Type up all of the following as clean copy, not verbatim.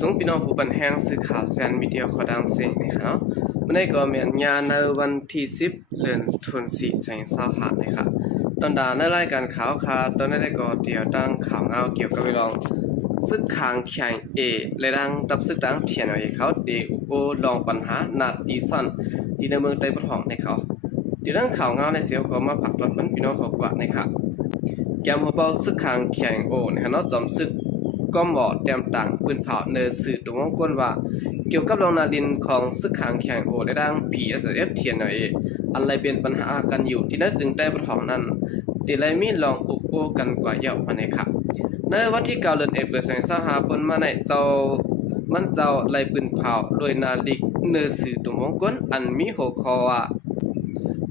ส่งพี่น้องผู้บันแห้งสื่อข่าวแซนมีเดียขอดังเสียงนะครับเนาะวันนี้ก็มีงานในวันที่10เดือนธันวาคม2025นะครับตอนด่าในรายการข่าวค่ะตอนนี้ก็เดี๋ยวตั้งข่าวเงาเกี่ยวกับเรื่องศึกข้างแข่งและดังดับศึกดังเทียนเขาดีอุปลองปัญหานาดีซ่อนที่ในเมืองไต้ปะทองในเขาเดี๋ยวตั้งข่าวเงาในเสียวก็มาผักตอนเป็นพี่น้องเขากว่านะครับแกมหัวเบาศึกข้างแข่งนะครับเนาะจอมศึกก็เหมาะเตรียมต่างปืนเผาเนื้อสื่อตรงวงกลว่าเกี่ยวกับโรงนาดินของศึกขางแข่งและดัง PSF เทียนอะไรเป็นปัญหากันอยู่ที่นั่นจึงได้ประทองนั้นที่ไรมีลองอุปโภกันกว่าเยอะมาในครับในวันที่9เดือนเดือน2025ปนมาในเจ้ามันเจ้าไรปืนเผาโดยนาฬิกเนื้อสื่อตรงวงกลอันมีหัวข้อว่า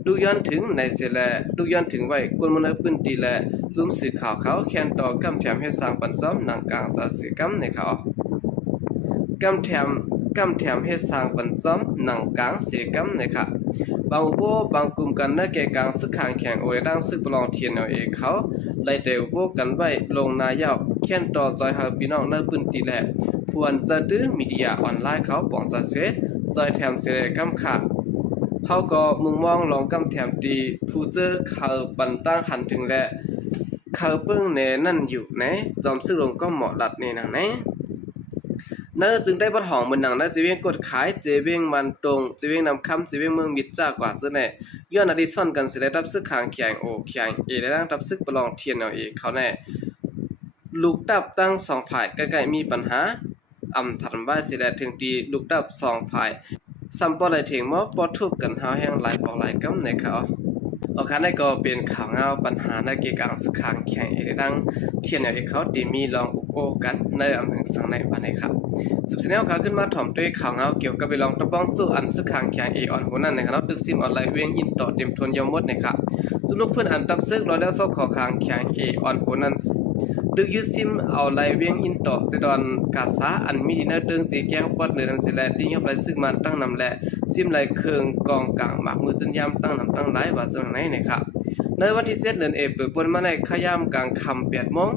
ดูย้อนถึงในเสแลดูย้อนถึงไว้กลมนพื้นตีแลจุ่มสื่อข่าวเขาแคนต่อกำแถมให้สร้างปันซ้อมหนังกลางสาสื่อกำในเขากำแถมให้สร้างปันซ้อมหนังกลางเสียกำในค่ะบางอุปบางกลุ่มกันในแก่กลางศึกข้างแข่งโอดังศึกประลองเทียนเขาไล่เดวพวกกันไว้ลงนายาวแคนต่อจอยหาพี่น้องในพื้นตีแลพวนจะดื้อมีเดียออนไลน์เขาปองจะเสจอยแถมเสียกำขาดเขาก็มุงมองลองกำแถมตีผู้เจอเขาปันตั้งหันถึงและเขาเปิ้งเนนั่นอยู่ไหนจอมซื้อลงก็เหมาะหลัดในหนังไหนเนื้อจึงได้บัดห้องเหมือนหนังได้จีเวียงกดขายเจเวียงมันตรงจีเวียงนำคำจีเวียงเมืองมิดจ้ากว่าซะแน่ย้อนอดีตซ่อนกันสิได้รับซึกขางแข่งแข่งได้ตั้งรับซึกประลองเทียนเขาแน่ลูกดับตั้ง2ฝ่ายใกล้ๆมีปัญหาถัดว่าสิได้ถึงตีลูกดับ2ฝ่ายซ้ำปอไหลถึงมอปอทุบกันหาแห้งหลายปอหลายกำในเขาคันได้ก็เป็นข่าวเงาปัญหาในเกี่ยวกับศึกข้างแข่งดังเทียนเขาดีมีลองอุปโภกันในอำเภอสังในวันนี้ครับสืบเสนอข่าวขึ้นมาถ่อมด้วยข่าวเงาเกี่ยวกับไปลองตะบ้องสู้อันศึกข้างแข่งออนหัวนั่นนะครับตึกซิมออนไลน์เวียงอินต่อเต็มทนยมดนะครับสนุกเพื่อนอันตับซึกรอแล้วซอกขอข้างแข่งออนหัวนั่นดึกยึดซิมเอาไลเวียงอินต่อจะดอนกาซาอันมีดีน่าเดิงจีแก้งปอดเลยนั่นสิแลดิ้งยับไรซึกมันตั้งนำแลซิมไหลเคืองกองกลางหมากมือจนยามตั้งนำตั้งหลายว่าจังไหนนะครับในวันที่7เดือนเปิดปนมาในขยามกลางค่ำ8 โมง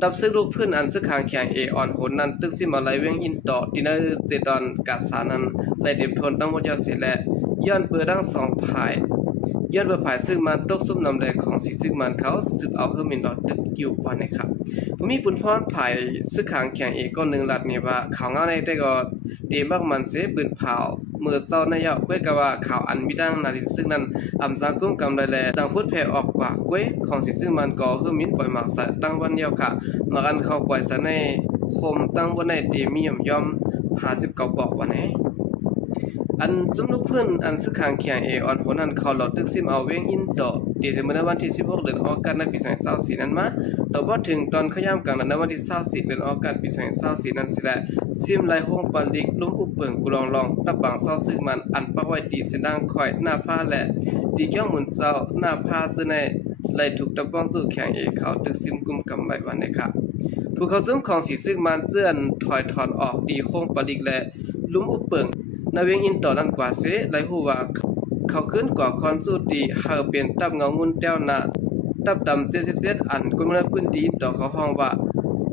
ดับซึกลูกพื้นอันซึกข้างแข่งออนโหนนั้นตึกซิมอะไรเวียงอินต่อที่นั่นเจดอนกาซานั้นไล่เต็มทนตั้งหมดยาวเสียแลย้อนเปิดทั้ง2ฝ่ายย้อนเปิดฝ่ายซึ่งมันตกซุ่มนำแดงของสิซึ่งมันเขาสืบเอาเฮอร์มินดอตตึกอยู่ว่านะครับผมมีปุ่นพรฝ่ายซึกข้างแข่งก็1ลัดเนี่ยว่าข่าวเงาในได้ก็ดีมากมันเสปืนเผาเมื่อเจ้าในยาวก้วยกว่าข่าวอันมีดังนาดินซึ่งนั้นจากกุ้มกำไรแลจังพูดแผ่ออกกว่าก้วยของสิซึ่งมันก็คือมินปล่อยหมากใส่ตั้งวันเดียวค่ะมากันเข้าปล่อยใส่ในคมตั้งบนในดีมีย่อม59บอกวันนี้อันจุ่มลูกเพื่อนอันซึกข้างแข่งออนผลนั้นเขาหลอดตึกซิมเอาเวียงอินต่อดีในวันที่16เดือนออกกันในปี2024นั้นมาต่อพอถึงตอนขย่ำกลางในวันที่24เดือนออกกันปี2024นั้นสิแหละซิมไลห้องปาลิกลุ่มอุปเปิงกุลองตับบางเศร้าซึ่งมันอันปักไว้ดีเส้นดังคอยหน้าผ้าและดีเจ้าหมุนเจ้าหน้าผ้าซึ่งในไลถูกตะบ้องสู่แข่งเขาตึกซิมกุมกำไว้วันนี้ครับผู้เขาซึ่งของสีซึ่งมันเจื้อนถอยถอนออกดีห้องปาลิกและลุ่มอุปเปิงนาเวียงอินต่อนั้นกว่าเสไลฮู้ว่าเขาขึ้นกว่าคอนสูตีเฮาเป็นตับเงางุนแต้วนาตับดำ77อันกุมละพื้นที่ต่อเขาห้องว่า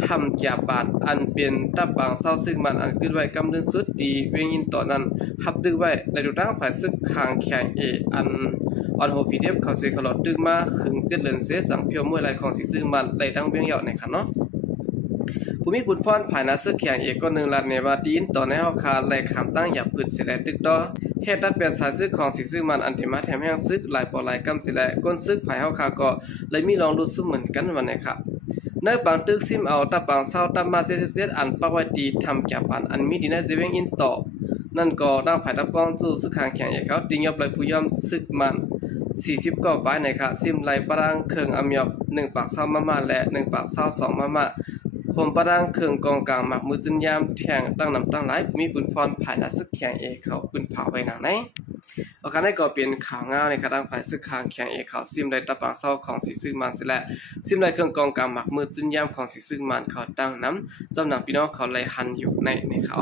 ทำจากบาทอันเป็นตับบางเศร้าซึ่งมันอันขึ้นไว้กำเนิดสุดดีเวียงอินต่อนั้นหับดึกไว้และดูตั้งฝ่ายซึกข้างแข่งอันออนโฮพีเดฟเขาสิเขาหลอดดึกมาขึง7เดือนเสสังเพียวมวยไหลของสิซึ่งมันไหลดังเวียงเหยาะในค่ะเนาะภูมิบุญพรภายในซึกแข่งก็1ลัดในว่าดีนต่อในเฮาคาไหลขามตั้งอย่าพืชสิแลตึกดอเฮ็ดดัดเปลี่ยนสายซึกของสิซึ่งมันอันที่มาแถมแห่งซึกหลายปอหลายกำสิแลก้นซึกภายเฮาคาก็เลยมีลองรู้สึกเหมือนกันวันนี้ครับในบางตึกซิมเอาตะบางเศร้าตะมา77อันปักไว้ดีทำจากปานอันมีดีในเซเว่งอินต่อนั่นก็ดังภายตะป้องสู้ซึกข้างแข่งเขาติงยอบไหลผู้ยอมซึกมัน40ก็ป้ายในค่ะซิมไหลปรางเครื่องอำยอบ1ปาก20มาและ1ปาก22มาผมปรางเครื่องกองกลางหมักมือจึนยามแทงตั้งนำตั้งหลายมีบุญพรภายในซึกแข่งเขาปืนเผาไว้หนังไหนคันได้ก็เป็นข่าวเงาในคณะฝ่ายซึกข้างแข่งเขาซิมได้ตะปางเศร้าของสิซึ่งมันสิและซิมได้เครื่องกองกลางหมักมือจึนยามของสิซึ่งมันเขาตั้งน้ำจำหนักพี่น้องเขาเลยหันอยู่ในเขา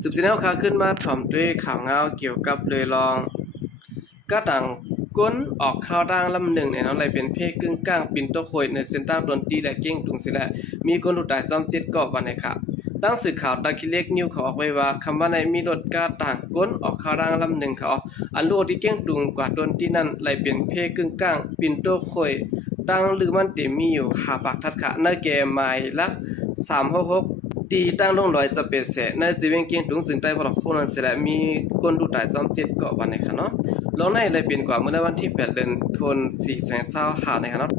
สืบเสนอข่าวขึ้นมาถ่อมด้วยข่าวเงาเกี่ยวกับเลยลองก็ต่าง ก้นออกข้าวด่างลำหนึ่งเนี่ยเนาะเลยเป็นเพกึ่งกลางปิ่นโตโคยในเส้นตั้งดนตรีและเก้งตุงสิแหละมีก้นรูดได้จอม7เกาะวันนะครับตั้งสื่อข่าวตะคิเล็กนิวเขาออกไว้ว่าคำว่าในมีรถกาต่างก้นออกข้าวด่างลำหนึ่งเขาอันโลที่เก้งตุงกว่าดนตรีนั้นเลยเป็นเพกึ่งกลางปิ่นโตโคยดังหรือมันเต็มมีอยู่5ปากทัดขะในแก่ไม้ละ366ตีตั้งลงร้อยจะเป็นแสในจีเวงเกียงตุงจึงได้บ่หลอกพวกนั้นเสียและมีคนดูตายจอม7เกาะวันนี้ค่ะเนาะลงในเลยเป็นกว่าเมื่อวันที่8เดือนธันวาคม2525นะคะเนาะ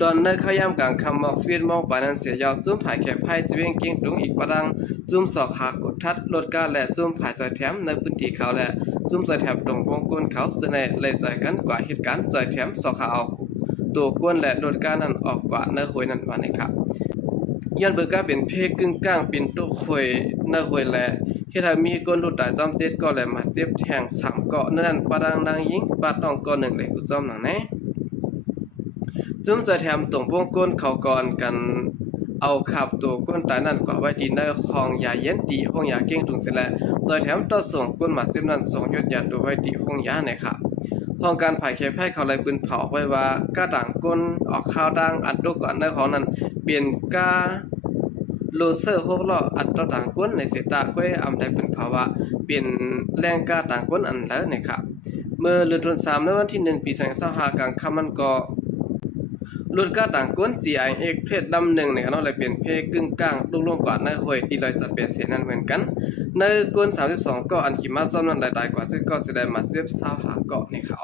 ตอนในข้ายามกลางคำบอก11โมงปานนั้นเสียยาวจุ้มผายแขกไพ่จีเวงเกียงตุงอีกประดังจุ้มสอกหากดทัดลดการและจุ้มผายจอยแถมในพื้นที่เขาและจุ้มจอยแถมตรงวงกลมเขาจะในเลยจอยกันกว่าเหตุการณ์จอยแถมสอกหาเอาตัวกวนและลดการนั้นออกกว่าในหวยนั้นวันนี้ครับย้อนเบิกก็เป็นเพกึ่งกลางเป็นตัวหวยในหวยและเฮ็ดให้มีคนหลุดตายจอม7ก็และมาเจ็บแทง3เกาะนั้นปะดังนางยิงปาต้องก็1เลยกูจอมหนังแน่จุ้มจะแถมตรงวงกลมเขาก่อนกันเอาขับตัวก้นตายนั่นกว่าไว้ที่ในห้องยาเย็นตีห้องยาเก่งตุงเสร็จแล้วจอยแถมต่อส่งก้นมาเจ็บนั้นส่งยศยาตัวไว้ที่ห้องยาเนี่ยครับห้องการผ่ายแคบให้เขาเลยปืนเผาไว้ว่ากล้าด่างก้นออกข้าวด่างอัดตัวก่อนในของนั้นเปลี่ยนกาโลเซอร์6ล้ออัดตัวด่างก้นในเสตาก้วยอำได้ปืนเผาว่าเปลี่ยนแรงกาด่างก้นอันแล้วเนี่ยครับเมื่อเดือน3ในวันที่1ปี2025กลางค่ำมันก็รุ่นกาด่างก้น GIX เพศลำหนึ่งเนี่ยเนาะเลยเป็นเพศกึ่งกลางลูกลงกว่าในห้วยที่เลยจะเป็นเสียนั่นเหมือนกันในก้น32ก็อันขี่มาจอมนั้นหลายๆกว่า7ก็แสดงมาเจ็บ25ก็นี่ครับ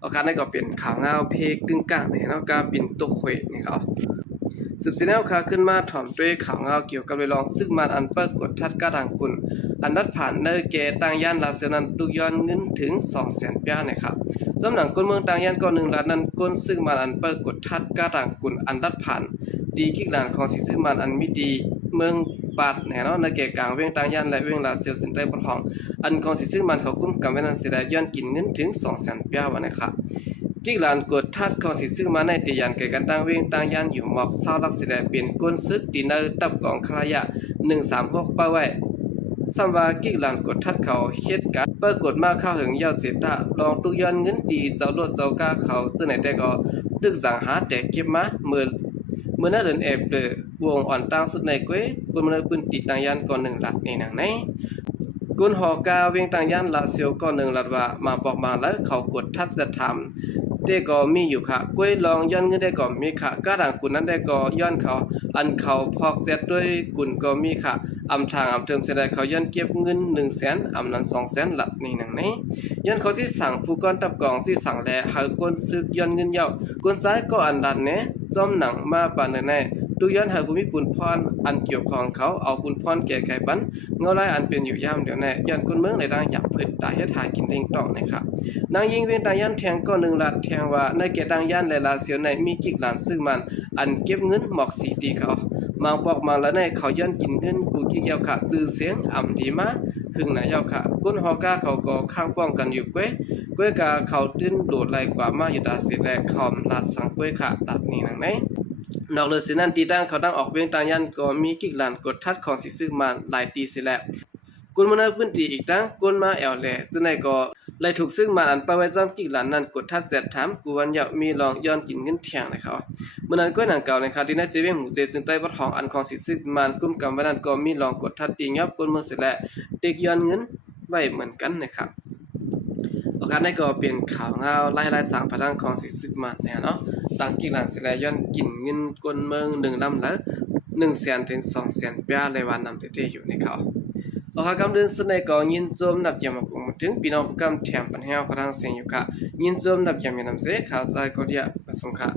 โอกาสนั้นก็เป็นข่าวเงาเพศกึ่งกลางเนี่ยเนาะก็เป็นตกห้วยนี่ครับสืบเสแนวค่ะขึ้นมาถ่อมด้วยข่าวเงาเกี่ยวกับเรื่องรองซึ่งมันอันเปิดกดทัดกาด่างกุลอันนัดผ่านในเกต่างย่านลาเซนันตุกย้อนเงินถึง 200,000 ป้านะครับจำหนังก้นเมืองต่างย่านก็1ล้านนั้นก้นซึ่งมันอันเปิดกดทัดกาด่างกุลอันนัดผ่านดีกิกหลานของสิซึ่งมันอันมีดีเมืองปาดแน่เนาะในเกกลางเวียงต่างย่านและเวียงลาเซลสินใต้บ่ท้องอันของสิซึ่งมันเขากุ้มกำไว้นั้นสิได้ย้อนกินเงินถึง 200,000 ป้าว่านะครับกิกหลานกดทัดของสิซึ่งมาในตียานเกิดกันตั้งเวียงต่างย่านอยู่หมอก20ลักสิได้เป็นก้นซึกตีในตับกองคลายะ136ป้าไว้สัมว่ากิกหลานกดทัดเขาเฮ็ดการเปิดกดมาเข้าหึงยาวเสียตาลองตุกย้อนเงินตีเจ้ารถเจ้ากาเขาซึ่งไหนแต่ก็ตึกสังหาแต่เก็บมาเมื่อนั้นเดินแอบเดวงอ่อนตั้งสุดในก้วยกุนมันปืนติต่างย่านก่อน1ลัดนี่หนังไหนกุนหอกาเวียงต่างย่านลาเซียวก่อน1ลัดว่ามาบอกมาแล้วเขากดทัดจะทำได้ก็มีอยู่ค่ะก้วยลองย้อนเงินได้ก็มีค่ะกาด่างกุนนั้นได้ก็ย้อนเขาอันเขาพอกเจ็ดด้วยกุนก็มีค่ะอำทางอำเทิมเสด็จเขาย้อนเก็บเงิน 100,000 อำนั้น 200,000 หลัดนี่หนังนี้ย้อนเขาที่สั่งผู้ก้อนตับกองที่สั่งแลหาก้นซึกย้อนเงินเยาก้นซ้ายก็อันดันแน่จอมหนังมาปานแน่ตุย้อนหาผู้มีปุนพรอันเกี่ยวของเขาเอาปุนพรแก่ไก่ปันเงาลายอันเป็นอยู่ยามเดี๋ยวแน่ย้อนก้นเมืองในดังหยับพึ่ตาเฮ็ดหากินเองต้องนะครับนางยิงเวียงตาย่านแทงก็1ลัดแทงว่าในเกตังย่านและลาเสียวในมีกิกหลานซึ่งมันอันเก็บเงินหมอกสีตีเขามาบอกมาแล้วในเขาย้อนกินเงินกูกิกยาวค่ะจื้อเสียงอ่ำดีมาหึงน่ะยาวค่ะก้นฮอกาเขาก็ข้างป้องกันอยู่ก้วยกาเขาตื้นโดดไหลกว่ามาอยู่ดาสิแลคอมลาดสังก้วยค่ะดัดนี่หนังไหนนอกเลยสินั้นตีตั้งเขาตั้งออกเวียงตาย่านก็มีกิกหลานกดทัดของสิซึ่งมันหลายตีสิแลกุนมาในพื้นที่อีกตั้งกุนมาแอวแลซึ่งในก็เลยถูกซึ่งมาอันไปไว้ซ้ำกิกหลานนั้นกดทัดเสร็จถามกูวันยาวมีลองย้อนกินเงินเที่ยงนะครับเมื่อนั้นก็หนังเก่านะครับที่ในเจเวงหมู่เจซึ่งใต้วัดของอันของสิซึ่งมันกุ้มกำไว้นั้นก็มีลองกดทัดตียับกุนเมืองเสร็จแล้วเด็กย้อนเงินไว้เหมือนกันนะครับโอกาสนี้ก็เป็นข่าวเงาไล่ๆ3พลังของสิซึ่งมันเนี่ยเนาะตั้งกิกหลานเสร็จแล้วย้อนกินเงินกุนเมือง1ลำแล้ว100,000 ถึง 200,000 ป้าในวันนำเตอยู่ในเขาโอเคกำเดินสุดในก็ยินจมนับยามกุมถึงพี่น้องกำแถมปัญหาของทางเสียงอยู่ค่ะยินจมนับยามนำเสข่าวใจก็เดียประสงค์ค่ะ